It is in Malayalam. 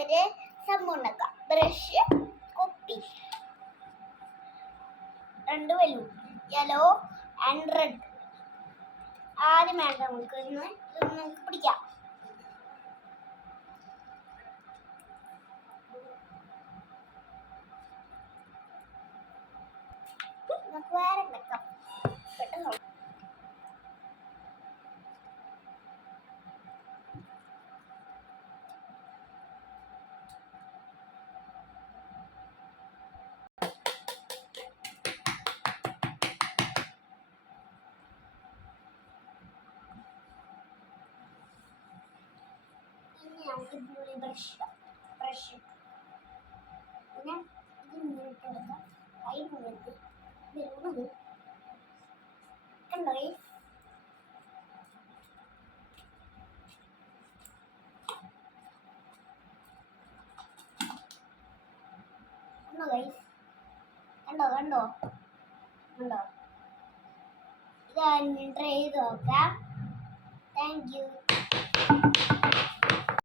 ഒരു സംഭവം ഉണ്ടാക്കാം. ബ്രഷ്, കുപ്പി, 2 ബലൂൺ, യെല്ലോ ആൻഡ് റെഡ്. ആദ്യമായിട്ട് നമുക്ക് പിടിക്കാം. നമുക്ക് വേറെ ഉണ്ടാക്കാം. പെട്ടെന്ന് നമുക്ക് ബ്ലൂ ബ്രഷ് പിന്നെ ഇത് മുന്നിട്ട് എടുക്കാം. കൈ മുന്നിട്ട് ബലൂണത് കണ്ടോ ഗൈസ്. കണ്ടോ ഗൈസ്, കണ്ടോ കണ്ടോ കണ്ടോ. ഇത് ട്രൈ ചെയ്ത് നോക്കാം. Thank you.